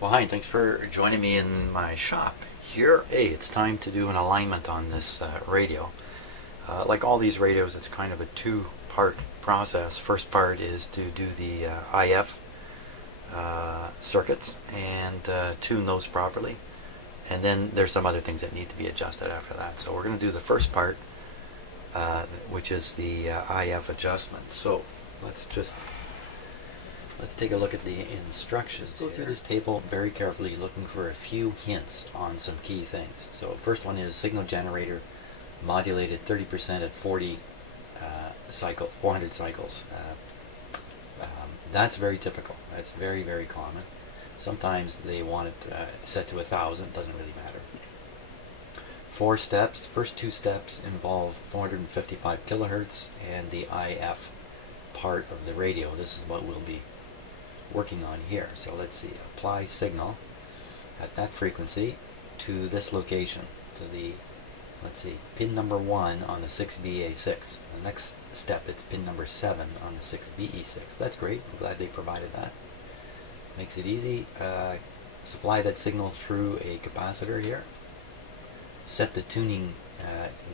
Well, hi, thanks for joining me in my shop here. Hey, it's time to do an alignment on this radio. Like all these radios, it's kind of a two-part process. First part is to do the IF circuits and tune those properly. And then there's some other things that need to be adjusted after that. So we're going to do the first part, which is the IF adjustment. So let's take a look at the instructions. Go through this table very carefully, looking for a few hints on some key things. So first one is signal generator modulated 30% at 400 cycles. That's very typical. That's very, very common. Sometimes they want it set to 1,000. Doesn't really matter. 4 steps. The first 2 steps involve 455 kilohertz and the IF part of the radio. This is what we'll be working on here. So let's see, apply signal at that frequency to this location, to the, let's see, pin number 1 on the 6BA6. The next step, it's pin number 7 on the 6BE6. That's great. I'm glad they provided that. Makes it easy. Supply that signal through a capacitor here. Set the tuning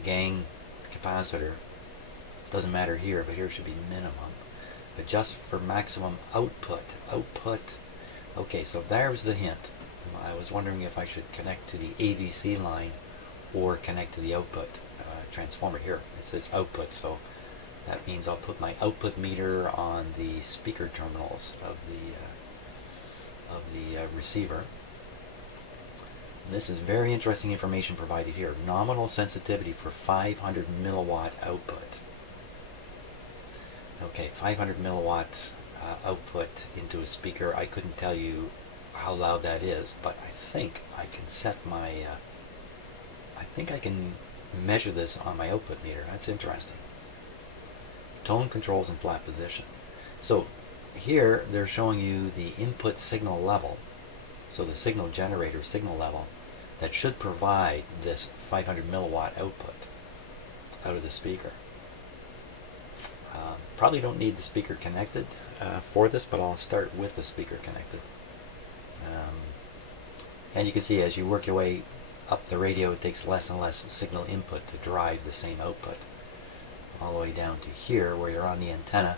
gang capacitor. Doesn't matter here, but here should be minimum. Adjust for maximum output. Okay, so there's the hint. I was wondering if I should connect to the AVC line or connect to the output transformer here. It says output, so that means I'll put my output meter on the speaker terminals of the receiver. And this is very interesting information provided here. Nominal sensitivity for 500 milliwatt output. Okay, 500 milliwatt output into a speaker. I couldn't tell you how loud that is, but I think I can set my, I think I can measure this on my output meter. That's interesting. Tone controls and flat position. So here they're showing you the input signal level, so the signal generator signal level that should provide this 500 milliwatt output out of the speaker. Probably don't need the speaker connected for this, but I'll start with the speaker connected. And you can see as you work your way up the radio, it takes less and less signal input to drive the same output. All the way down to here where you're on the antenna.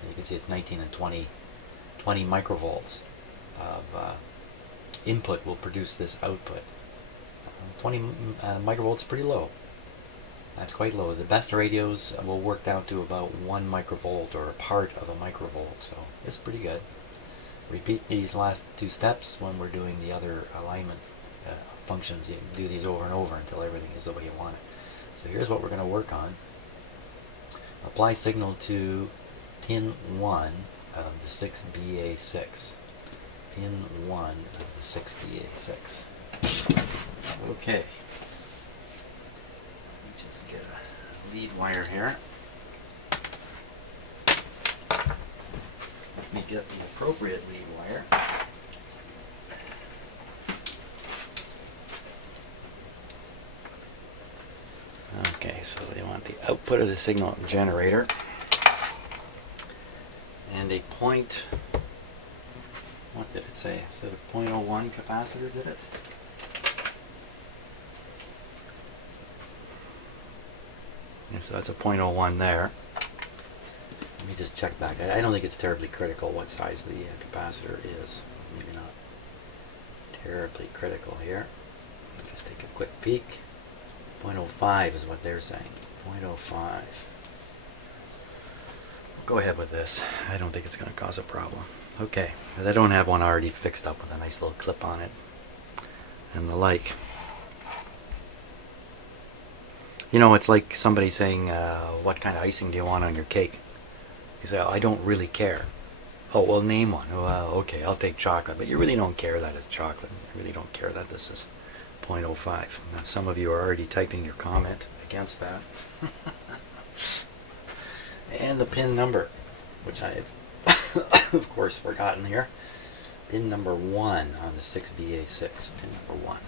And you can see it's 19 and 20 microvolts of input will produce this output. 20 microvolts is pretty low. That's quite low. The best radios will work down to about 1 microvolt or a part of a microvolt, so it's pretty good. Repeat these last 2 steps when we're doing the other alignment functions. You can do these over and over until everything is the way you want it. So here's what we're going to work on. Apply signal to pin 1 of the 6BA6. Pin 1 of the 6BA6. Okay. Just get a lead wire here. Let me get the appropriate lead wire. Okay, so they want the output of the signal generator and a point, what did it say? It said a 0.01 capacitor, did it? And so that's a 0.01 there. Let me just check back. I don't think it's terribly critical what size the capacitor is. Maybe not terribly critical here. Just take a quick peek. 0.05 is what they're saying. 0.05. We'll go ahead with this. I don't think it's going to cause a problem. Okay, I don't have one already fixed up with a nice little clip on it and the like. You know, it's like somebody saying, what kind of icing do you want on your cake? You say, oh, I don't really care. Oh, well, name one. Oh, okay, I'll take chocolate. But you really don't care that it's chocolate. You really don't care that this is 0.05. Now, some of you are already typing your comment against that. And the pin number, which I have, of course, forgotten here. Pin number 1 on the 6BA6. Pin number 1.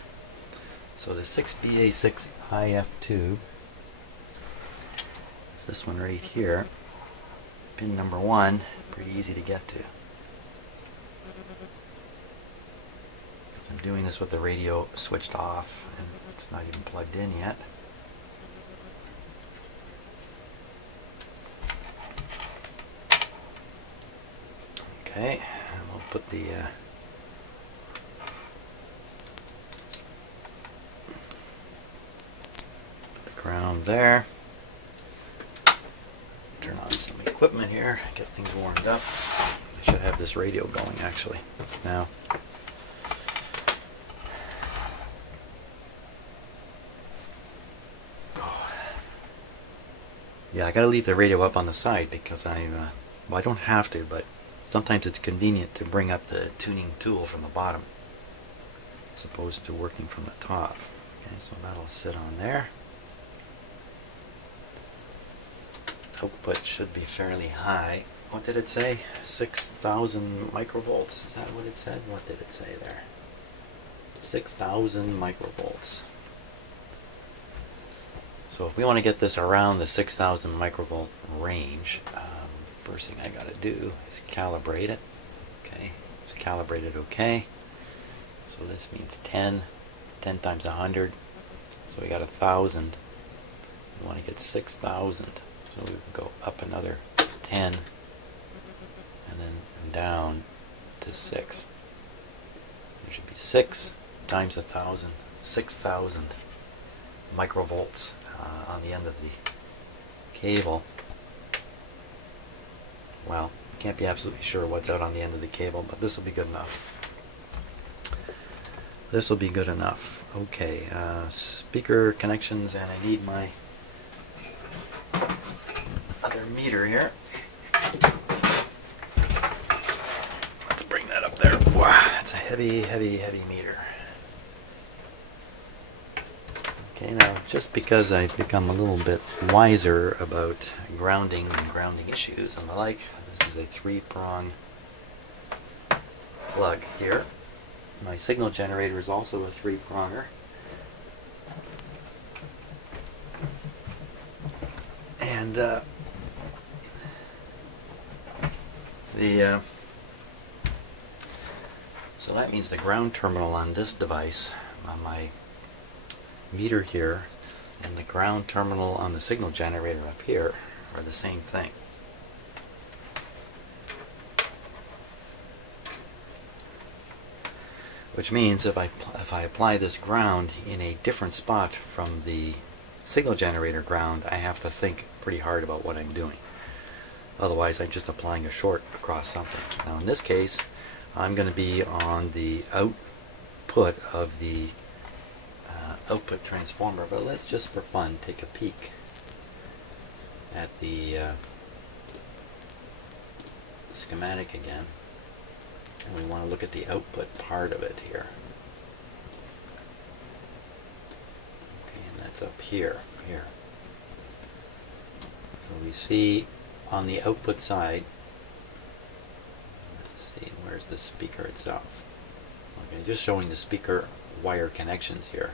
So the 6BA6 IF2 is this one right here. Pin number 1, pretty easy to get to. doing this with the radio switched off and it's not even plugged in yet. Okay, and we'll put the ground there. Turn on some equipment here, get things warmed up. I should have this radio going actually now. Yeah, I gotta leave the radio up on the side because well, I don't have to, but sometimes it's convenient to bring up the tuning tool from the bottom as opposed to working from the top. Okay, so that'll sit on there. Output should be fairly high. What did it say? 6,000 microvolts. Is that what it said? What did it say there? 6,000 microvolts. So if we want to get this around the 6,000 microvolt range, first thing I got to do is calibrate it. Okay, it's calibrated okay. So this means 10 times 100. So we got 1,000. We want to get 6,000. So we would go up another 10 and then down to 6. There should be 6 times 1,000, 6,000 microvolts on the end of the cable. Well, I can't be absolutely sure what's out on the end of the cable, but this will be good enough. This will be good enough. Okay, speaker connections, and I need my other meter here. Let's bring that up there. Wow, that's a heavy, heavy, heavy meter. Okay, now just because I've become a little bit wiser about grounding and grounding issues and the like, this is a 3-prong plug here. My signal generator is also a 3-pronger. And so that means the ground terminal on this device, on my meter here, and the ground terminal on the signal generator up here are the same thing. Which means if I apply this ground in a different spot from the signal generator ground, I have to think pretty hard about what I'm doing. Otherwise, I'm just applying a short across something. Now in this case, I'm going to be on the output of the output transformer, but let's just for fun take a peek at the schematic again, and we want to look at the output part of it here. Okay, and that's up here. So we see on the output side, let's see, where's the speaker itself? Okay, just showing the speaker wire connections here.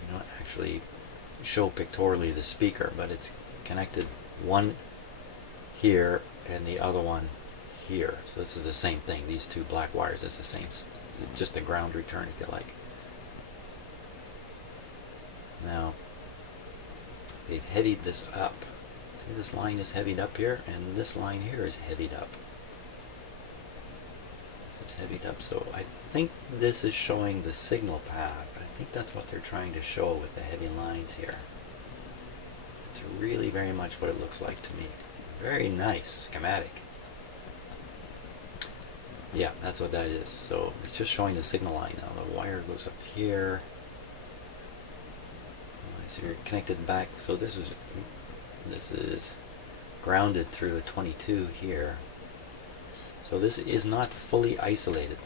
We don't actually show pictorially the speaker, but it's connected one here and the other one here. So this is the same thing. These two black wires is the same, just a ground return if you like. Now they've heavied this up. See, this line is heavied up here, and this line here is heavied up. This is heavied up, so I think this is showing the signal path. I think that's what they're trying to show with the heavy lines here. It's really very much what it looks like to me. Very nice schematic. Yeah, that's what that is. So it's just showing the signal line now. The wire goes up here. So you're connected back. So this is grounded through a 22 here. So this is not fully isolated.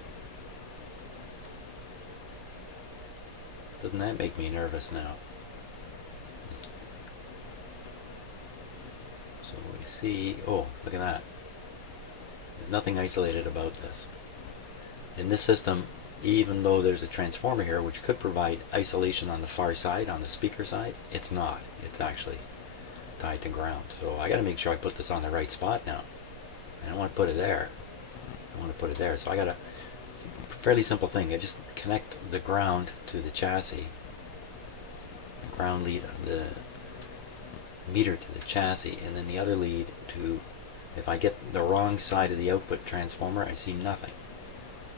Doesn't that make me nervous now? So we see, oh, look at that. There's nothing isolated about this. In this system, even though there's a transformer here which could provide isolation on the far side, on the speaker side, it's not. It's actually tied to ground. So I got to make sure I put this on the right spot now. I don't want to put it there. I want to put it there. So I got to fairly simple thing. I just connect the ground to the chassis, ground lead, the meter to the chassis, and then the other lead to, if I get the wrong side of the output transformer, I see nothing.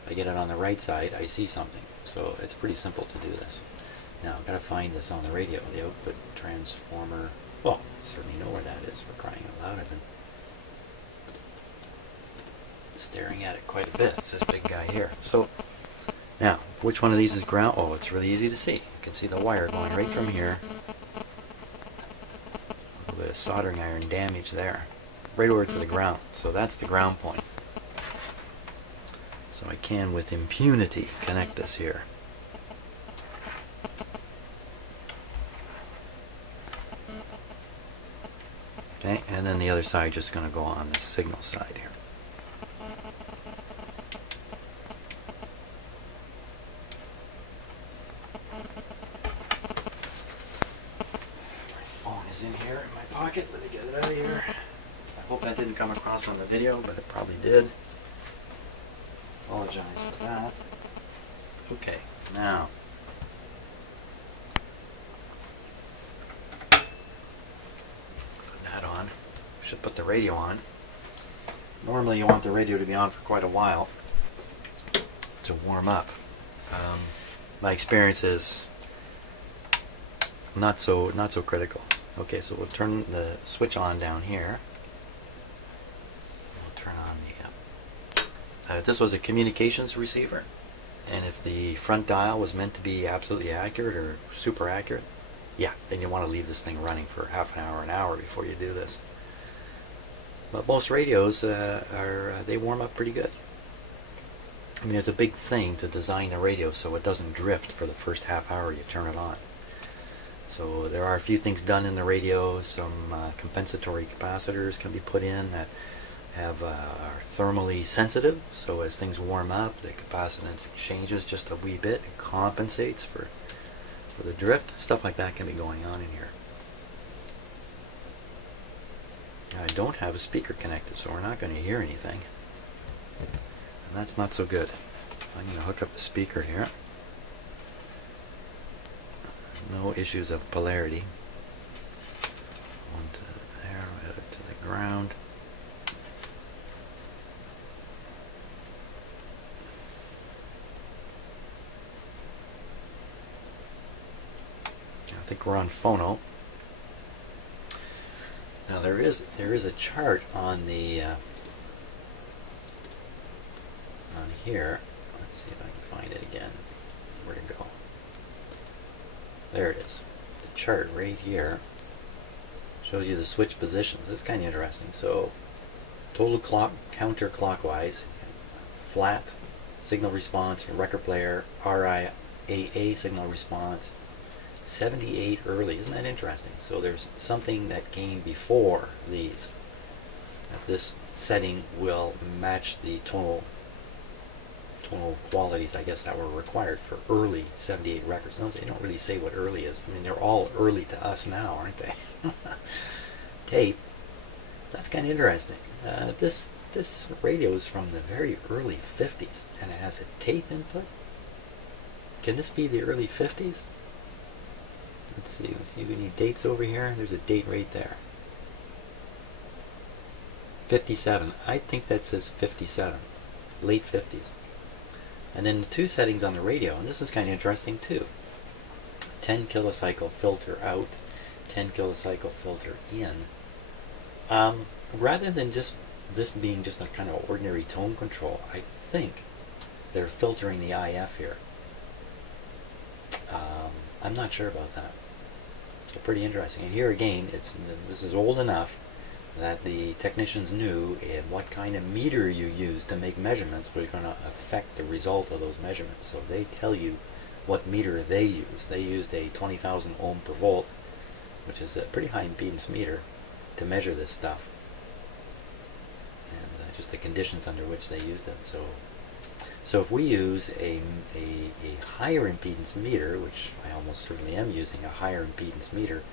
If I get it on the right side, I see something. So it's pretty simple to do this. Now I've got to find this on the radio, the output transformer. Well, certainly know where that is, for crying out loud. I've been staring at it quite a bit. It's this big guy here. So now, which one of these is ground? Oh, it's really easy to see. You can see the wire going right from here. A little bit of soldering iron damage there, right over to the ground. So that's the ground point. So I can, with impunity, connect this here. Okay, and then the other side just going to go on the signal side here. My phone is in here in my pocket. Let me get it out of here. I hope that didn't come across on the video, but it probably did. Apologize for that. Okay, now on. Should put the radio on. Normally you want the radio to be on for quite a while to warm up. My experience is not so critical. Okay, so we'll turn the switch on down here. We'll turn on the if this was a communications receiver, and if the front dial was meant to be absolutely accurate or super accurate, yeah, then you want to leave this thing running for half an hour before you do this. But most radios they warm up pretty good. I mean, it's a big thing to design the radio so it doesn't drift for the first half hour you turn it on. So there are a few things done in the radio. Some compensatory capacitors can be put in that are thermally sensitive. So as things warm up, the capacitance changes just a wee bit. It compensates for the drift. Stuff like that can be going on in here. I don't have a speaker connected, so we're not going to hear anything. And that's not so good. I'm going to hook up the speaker here. No issues of polarity. One to there, other to the ground. I think we're on phono. Now there is a chart on the on here. Let's see if I can find it again. Where'd it go? There it is. The chart right here shows you the switch positions. That's kind of interesting. So total clock counterclockwise, flat signal response, record player, RIAA signal response. 78 early. Isn't that interesting? So there's something that came before these. This setting will match the tonal qualities, I guess, that were required for early 78 records. They don't really say what early is. I mean, they're all early to us now, aren't they? Tape. That's kind of interesting. This radio is from the very early 50s, and it has a tape input. Can this be the early 50s? Let's see if we need dates over here. There's a date right there. 57. I think that says 57. Late 50s. And then the two settings on the radio, and this is kind of interesting too. 10 kilocycle filter out, 10 kilocycle filter in. Rather than just this being just a kind of ordinary tone control, I think they're filtering the IF here. I'm not sure about that. So pretty interesting. And here again, this is old enough that the technicians knew what kind of meter you use to make measurements was going to affect the result of those measurements. So they tell you what meter they use. They used a 20,000 ohm per volt, which is a pretty high impedance meter, to measure this stuff. And just the conditions under which they used it. So if we use a higher impedance meter, which I almost certainly am using a higher impedance meter,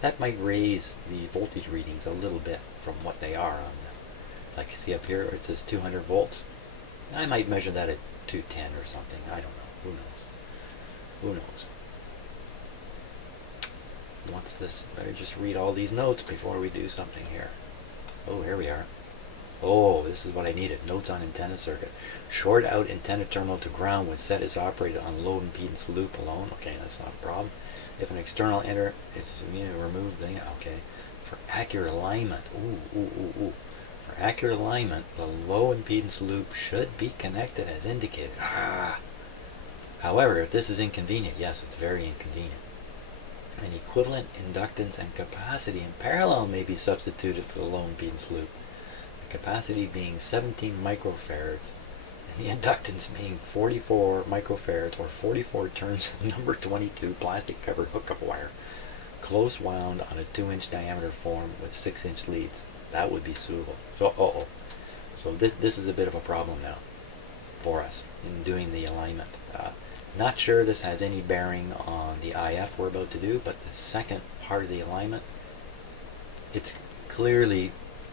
that might raise the voltage readings a little bit from what they are on the, like you see up here, it says 200 volts. I might measure that at 210 or something. I don't know. Who knows? Who knows? What's this? Better just read all these notes before we do something here. Oh, here we are. Oh, this is what I needed. Notes on antenna circuit. Short out antenna terminal to ground when set is operated on low impedance loop alone. Okay, that's not a problem. If an external enter is removed, then okay. For accurate alignment. Ooh. For accurate alignment, the low impedance loop should be connected as indicated. However, if this is inconvenient, yes, it's very inconvenient. An equivalent inductance and capacity in parallel may be substituted for the low impedance loop. The capacity being 17 microfarads and the inductance being 44 microfarads or 44 turns of number 22 plastic covered hookup wire, close wound on a 2-inch diameter form with 6-inch leads. That would be suitable. So, so this is a bit of a problem now for us in doing the alignment. Not sure this has any bearing on the IF we're about to do, but the second part of the alignment, it's clearly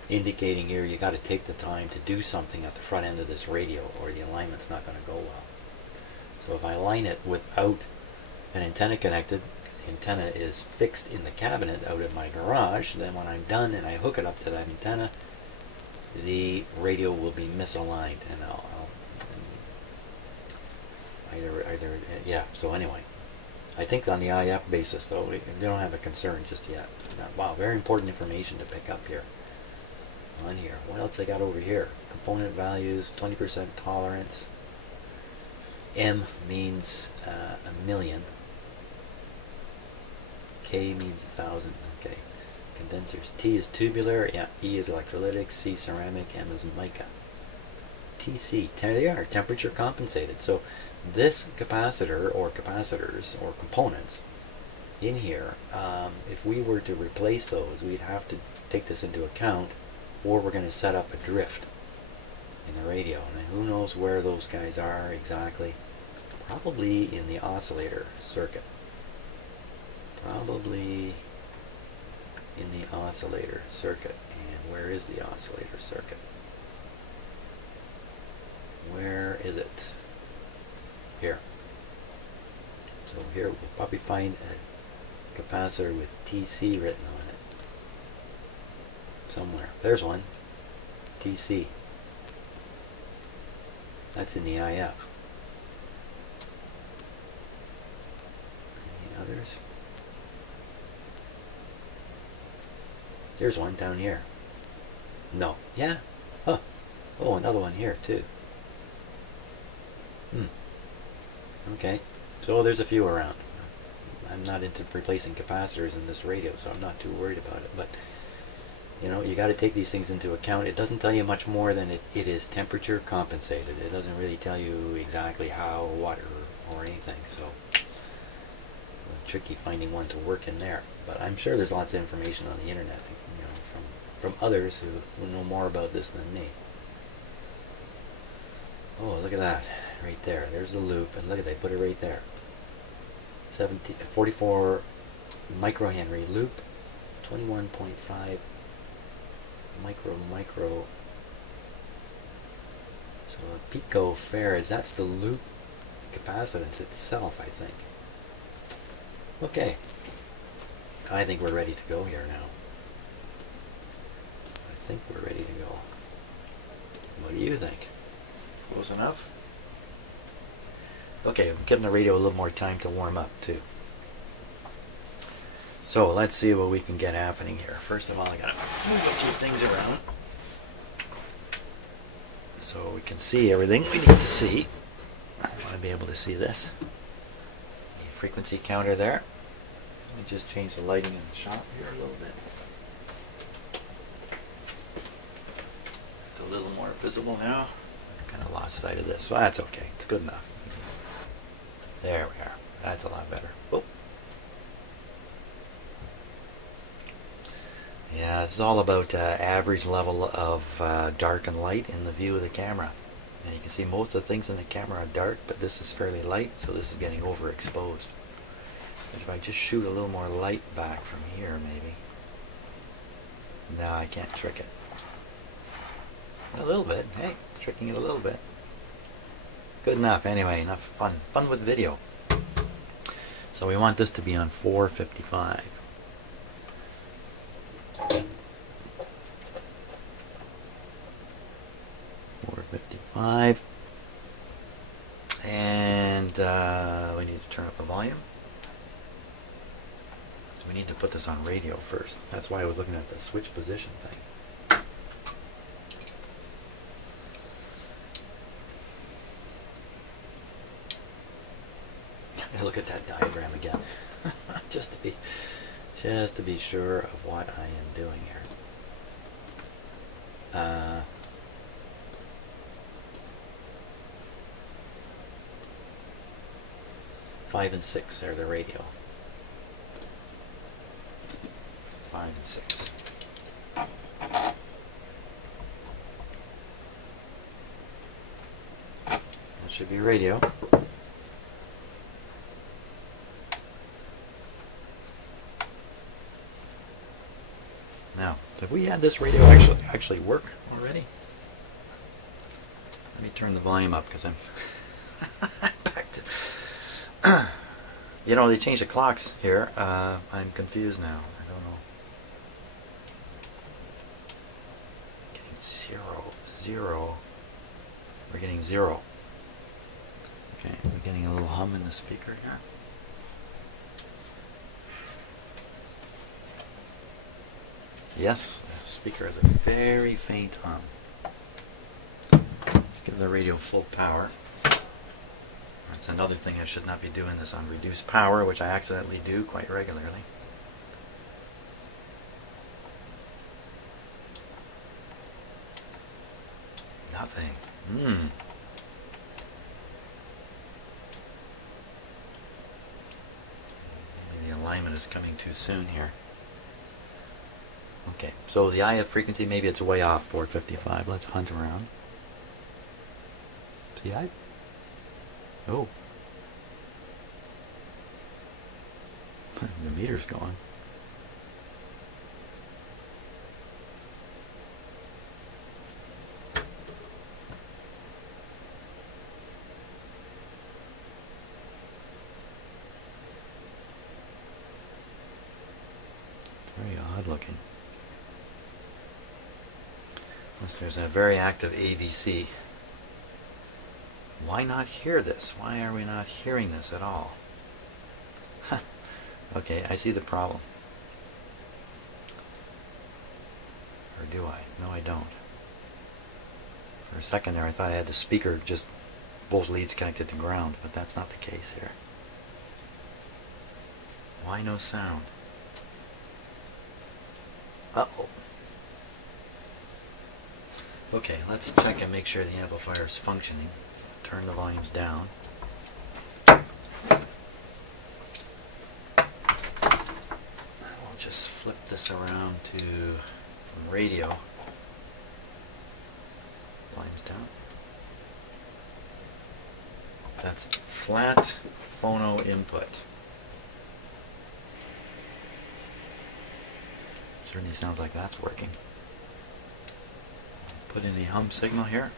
indicating here you got to take the time to do something at the front end of this radio or the alignment's not going to go well. So if I align it without an antenna connected, because the antenna is fixed in the cabinet out in my garage, then when I'm done and I hook it up to that antenna, the radio will be misaligned, and yeah, so anyway, I think on the IF basis though, we don't have a concern just yet. Wow, very important information to pick up here. On here, what else they got over here? Component values, 20% tolerance. M means a million. K means 1,000. Okay. Condensers. T is tubular. Yeah. E is electrolytic. C ceramic. M is mica. TC. There they are. Temperature compensated. So this capacitor or capacitors or components in here, if we were to replace those, we'd have to take this into account, or we're going to set up a drift in the radio. And who knows where those guys are exactly? Probably in the oscillator circuit. Probably in the oscillator circuit. And where is the oscillator circuit? Where is it? Here. So here we'll probably find a capacitor with TC written on it. Somewhere. There's one. TC. That's in the IF. Any others? There's one down here. No. Yeah. Huh. Oh, another one here too. Okay. So there's a few around. I'm not into replacing capacitors in this radio, so I'm not too worried about it. But you know, you got to take these things into account. It doesn't tell you much more than it is temperature compensated. It doesn't really tell you exactly how, what, or anything. So tricky finding one to work in there. But I'm sure there's lots of information on the internet, you know, from others who know more about this than me. Oh, look at that, right there. There's the loop, and look at, they put it right there. 44 microhenry loop, 21.5 micro. So a picofarads, that's the loop capacitance itself, I think. Okay, I think we're ready to go here now. I think we're ready to go. What do you think? Close enough? Okay, I'm giving the radio a little more time to warm up too. So let's see what we can get happening here. First of all, I gotta move a few things around so we can see everything we need to see. I want to be able to see this. The frequency counter there. Let me just change the lighting in the shop here a little bit. It's a little more visible now. I kind of lost sight of this. Well, that's okay. It's good enough. There we are. That's a lot better. Oh. Yeah, this is all about average level of dark and light in the view of the camera. And you can see most of the things in the camera are dark, but this is fairly light, so this is getting overexposed. But if I just shoot a little more light back from here, maybe. No, I can't trick it. A little bit. Hey, tricking it a little bit. Good enough. Anyway, enough fun. Fun with video. So we want this to be on 455. And we need to turn up the volume. We need to put this on radio first. That's why I was looking at the switch position thing. Look at that diagram again, just to be sure of what I am doing here. 5 and 6 are the radio. 5 and 6. That should be radio. Now, have we had this radio actually work already? Let me turn the volume up because I'm back to. You know, they changed the clocks here. I'm confused now. I don't know. Getting 0. We're getting 0. Okay, we're getting a little hum in the speaker here. Yes, the speaker has a very faint hum. Let's give the radio full power. That's another thing, I should not be doing this on reduced power, which I accidentally do quite regularly. Nothing. Maybe the alignment is coming too soon here. Okay, so the IF frequency, maybe it's way off 455. Let's hunt around. See, oh. The meter's going. Very odd looking. Unless there's a very active AVC. Why not hear this? Why are we not hearing this at all? Okay, I see the problem. Or do I? No, I don't. For a second there I thought I had the speaker, just both leads connected to ground, but that's not the case here. Why no sound? Uh-oh. Okay, let's check and make sure the amplifier is functioning. Turn the volumes down. We'll just flip this around to from radio. Volumes down. That's flat phono input. Certainly sounds like that's working. Put in the hum signal here.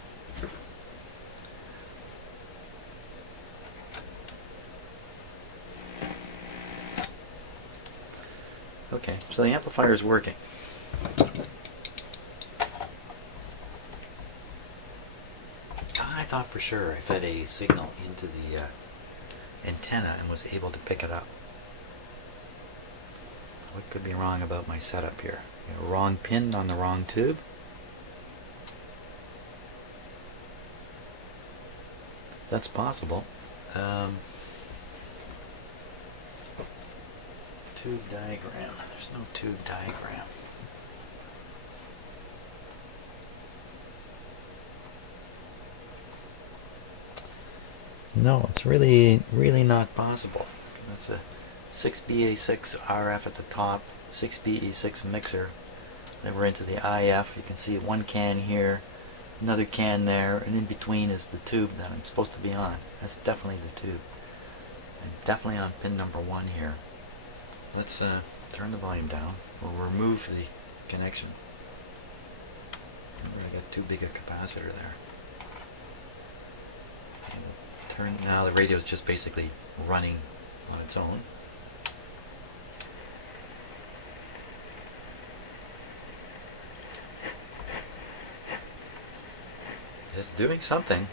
Okay, so the amplifier is working. I thought for sure I fed a signal into the antenna and was able to pick it up. What could be wrong about my setup here? A wrong pin on the wrong tube. That's possible. Tube diagram. There's no tube diagram. No, it's really not possible. That's a 6BA6 RF at the top, 6BE6 mixer. Then we're into the IF. You can see one can here, another can there, and in between is the tube that I'm supposed to be on. That's definitely the tube. I'm definitely on pin number 1 here. Let's turn the volume down. We'll remove the connection. I got too big a capacitor there. And we'll Now the radio is just basically running on its own. It's doing something.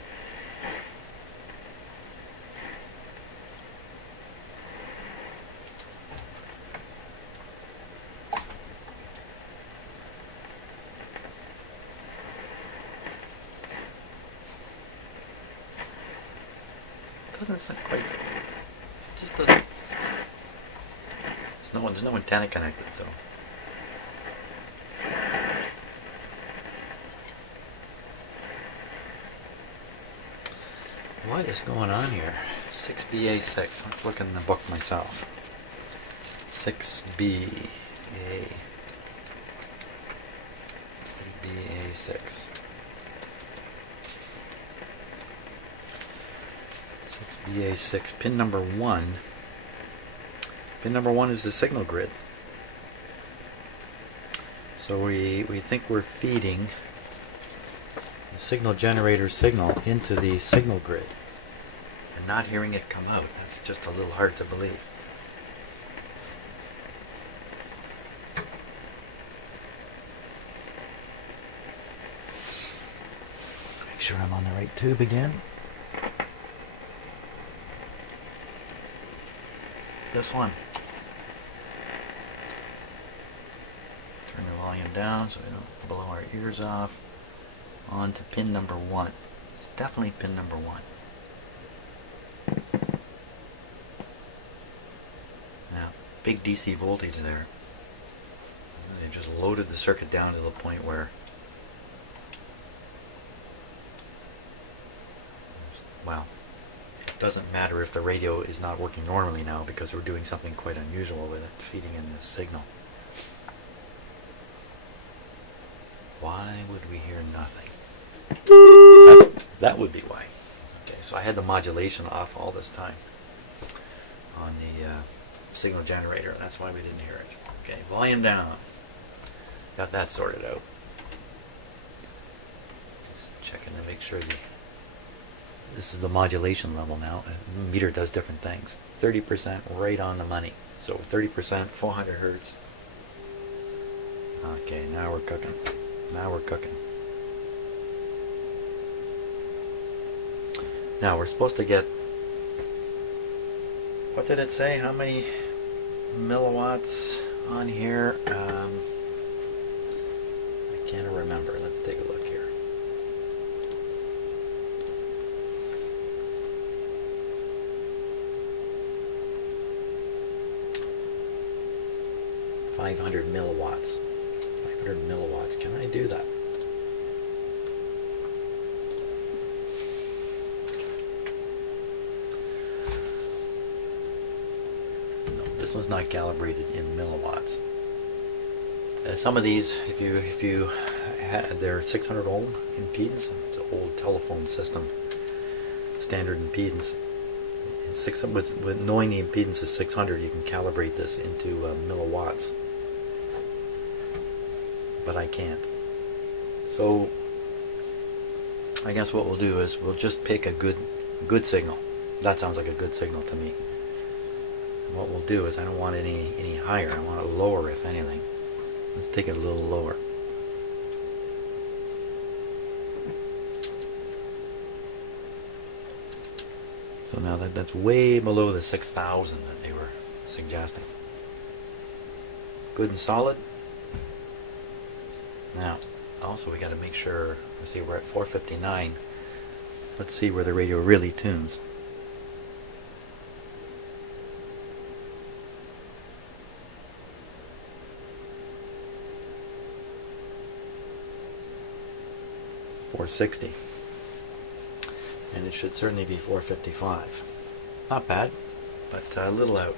Doesn't sound quite. Just doesn't. There's no antenna connected, so. What is going on here? 6BA6. Let's look in the book myself. 6BA6. 6BA6, pin number 1. Pin number 1 is the signal grid. So we think we're feeding the signal generator signal into the signal grid and not hearing it come out. That's just a little hard to believe. Make sure I'm on the right tube again. This one. Turn the volume down so we don't blow our ears off. On to pin number 1. It's definitely pin number 1. Now, big DC voltage there. They just loaded the circuit down to the point where, well, it doesn't matter if the radio is not working normally now because we're doing something quite unusual with it, feeding in this signal. Why would we hear nothing? That would be why. Okay, so I had the modulation off all this time on the signal generator. That's why we didn't hear it. Okay, volume down. Got that sorted out. Just checking to make sure this is the modulation level now. The meter does different things. 30% right on the money. So 30%, 400 hertz. Okay, now we're cooking. Now we're cooking. Now we're supposed to get, what did it say? How many milliwatts on here? I can't remember. Let's take a look here. $500 milliwatts. 500 milliwatts. Can I do that? This one's not calibrated in milliwatts. Some of these, if you had their 600 ohm impedance, it's an old telephone system, standard impedance. With knowing the impedance is 600, you can calibrate this into milliwatts. But I can't. So I guess what we'll do is we'll just pick a good signal. That sounds like a good signal to me. What we'll do is I don't want it any higher. I want it lower, if anything. Let's take it a little lower. So now that's way below the 6,000 that they were suggesting. Good and solid. Now, also we got to make sure. Let's see, we're at 459. Let's see where the radio really tunes. .460, and it should certainly be 455. Not bad, but a little out.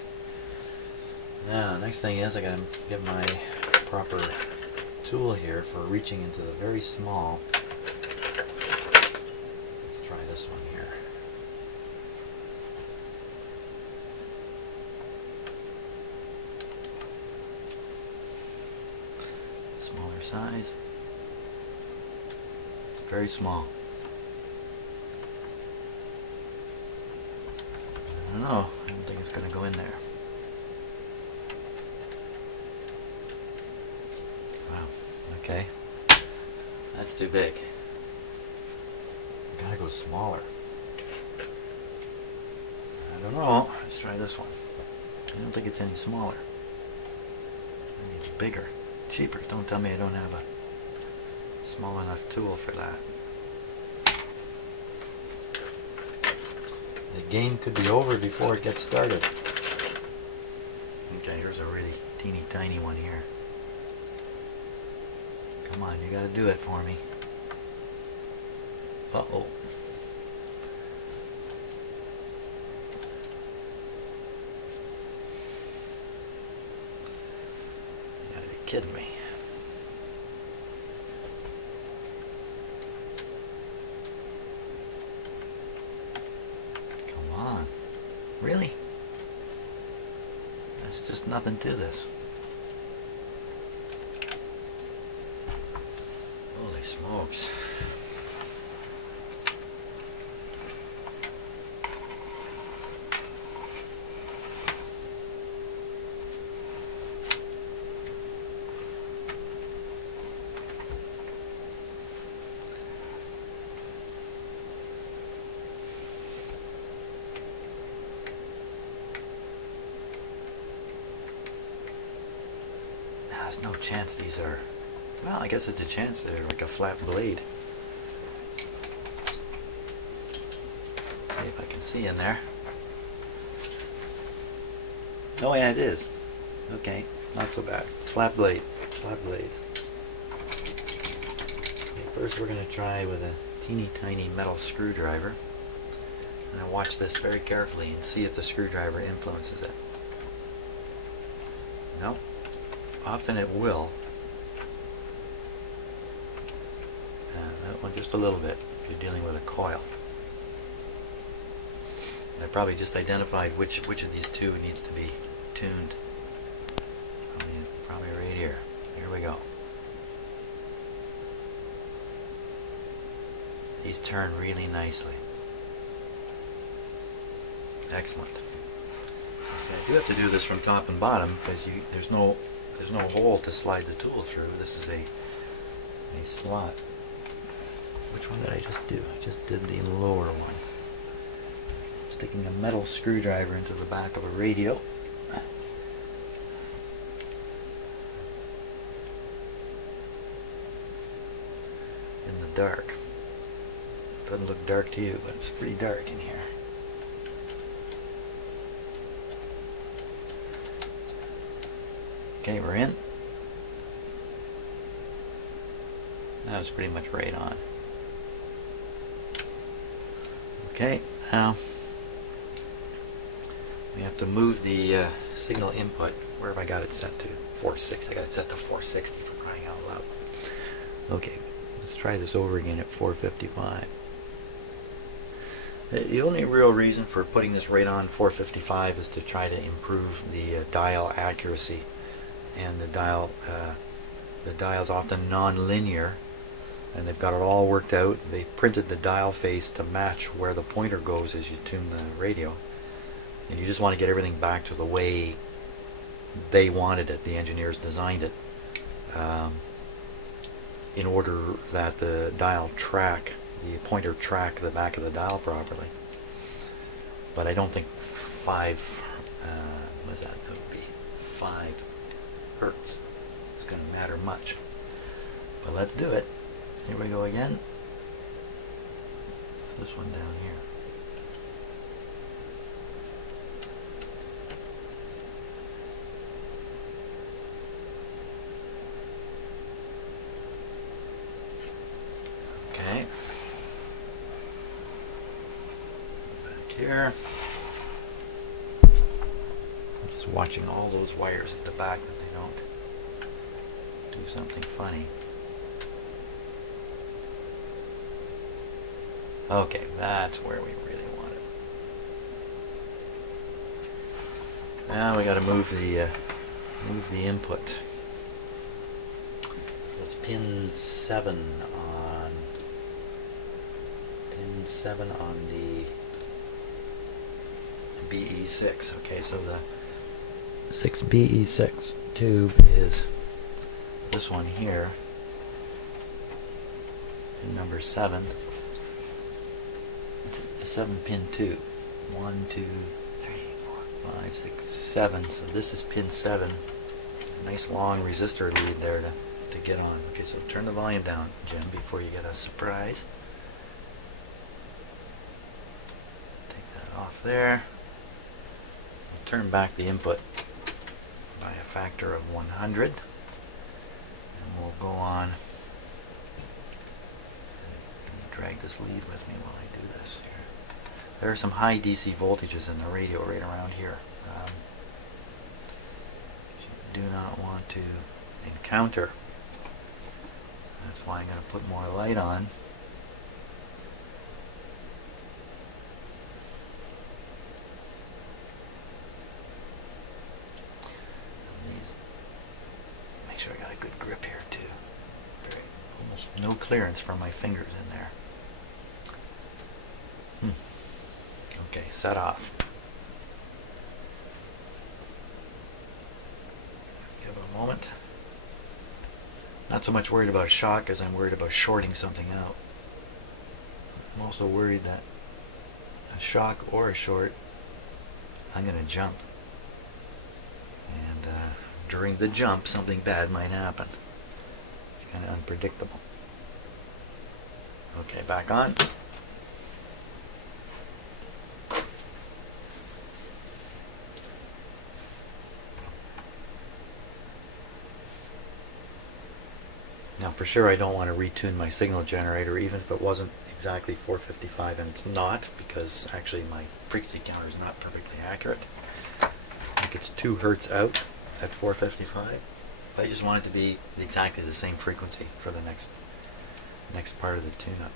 Now, next thing is I got to get my proper tool here for reaching into the very small. Let's try this one here. Smaller size. Very small. I don't know. I don't think it's going to go in there. Wow. Okay. That's too big. Gotta go smaller. I don't know. Let's try this one. I don't think it's any smaller. Maybe it's bigger. Cheaper. Don't tell me I don't have a small enough tool for that. The game could be over before it gets started. Okay, here's a really teeny tiny one here. Come on, you gotta do it for me. Uh-oh. You gotta be kidding me. Come on. Really? There's just nothing to this. Holy smokes. There's no chance these are... Well, I guess it's a chance they're like a flat blade. Let's see if I can see in there. Oh yeah, it is. Okay, not so bad. Flat blade. Flat blade. Okay, first we're going to try with a teeny tiny metal screwdriver. And I'll watch this very carefully and see if the screwdriver influences it. Nope. Often it will. That one just a little bit if you're dealing with a coil. I probably just identified which of these two needs to be tuned. Probably right here. Here we go. These turn really nicely. Excellent. See, I do have to do this from top and bottom because there's no hole to slide the tool through. This is a slot. Which one did I just do? I just did the lower one. Sticking a metal screwdriver into the back of a radio. In the dark. Doesn't look dark to you, but it's pretty dark in here. Okay, we're in. That was pretty much right on. Okay, now we have to move the signal input. Where have I got it set to? 460. I got it set to 460 for crying out loud. Okay, let's try this over again at 455. The only real reason for putting this right on 455 is to try to improve the dial accuracy. And the dial's often non-linear, and they've got it all worked out. They've printed the dial face to match where the pointer goes as you tune the radio, and you just want to get everything back to the way they wanted it, the engineers designed it, in order that the pointer track the back of the dial properly. But I don't think 5 hertz is going to matter much. But let's do it. Here we go again. It's this one down here. Okay. Back here. I'm just watching all those wires at the back that they don't do something funny. Okay, that's where we really want it. Now we got to move the input. It's pin 7 on the 6BE6. Okay, so the 6BE6 tube is this one here, pin number 7. It's a 7-pin tube. 1, 2, 3, 4, 5, 6, 7. So this is pin 7. Nice long resistor lead there to get on. Okay, so turn the volume down, Jim, before you get a surprise. Take that off there. We'll turn back the input by a factor of 100. And we'll go on. Drag this lead with me while I do this here. There are some high DC voltages in the radio right around here. You do not want to encounter. That's why I'm going to put more light on. And these, make sure I got a good grip here too. Almost no clearance from my fingers in there. Okay, set off. Give it a moment. Not so much worried about shock as I'm worried about shorting something out. I'm also worried that a shock or a short, I'm going to jump. And during the jump, something bad might happen. It's kind of unpredictable. Okay, back on. Now for sure I don't want to retune my signal generator even if it wasn't exactly 455, and it's not, because actually my frequency counter is not perfectly accurate. I think it's 2 Hertz out at 455. But I just want it to be exactly the same frequency for the next part of the tune-up.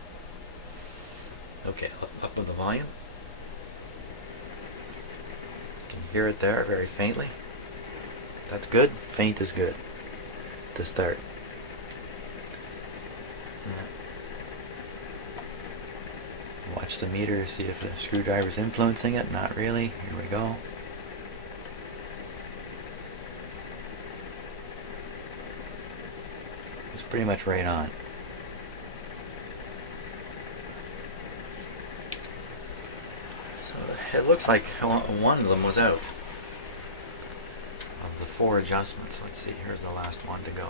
Okay, up with the volume. You can hear it there very faintly. That's good. Faint is good to start. Watch the meter, see if the screwdriver's influencing it. Not really. Here we go. It's pretty much right on. So it looks like one of them was out of the 4 adjustments. Let's see, here's the last one to go.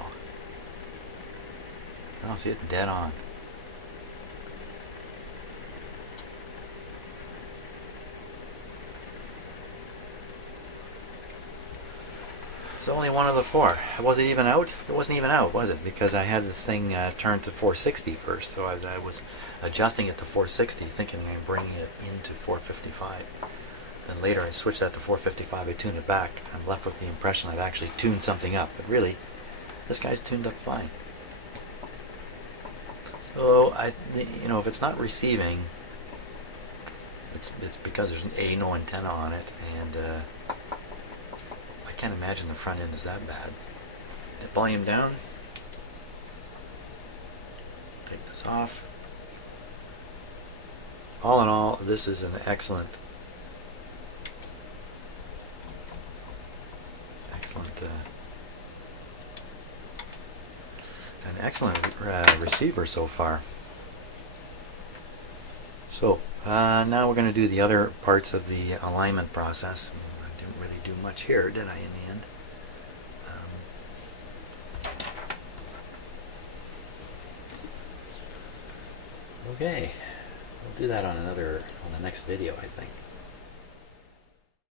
Oh, see, it's dead on. It's only one of the 4. Was it even out? It wasn't even out, was it? Because I had this thing turned to 460 first, so I was adjusting it to 460, thinking I'm bringing it into 455. Then later I switched that to 455, I tuned it back. I'm left with the impression I've actually tuned something up, but really, this guy's tuned up fine. So you know, if it's not receiving, it's because there's no antenna on it, and I can't imagine the front end is that bad. The volume down. Take this off. All in all, this is an excellent receiver so far. So now we're going to do the other parts of the alignment process. I didn't really do much here, did I, in the end? Okay, we'll do that on the next video, I think.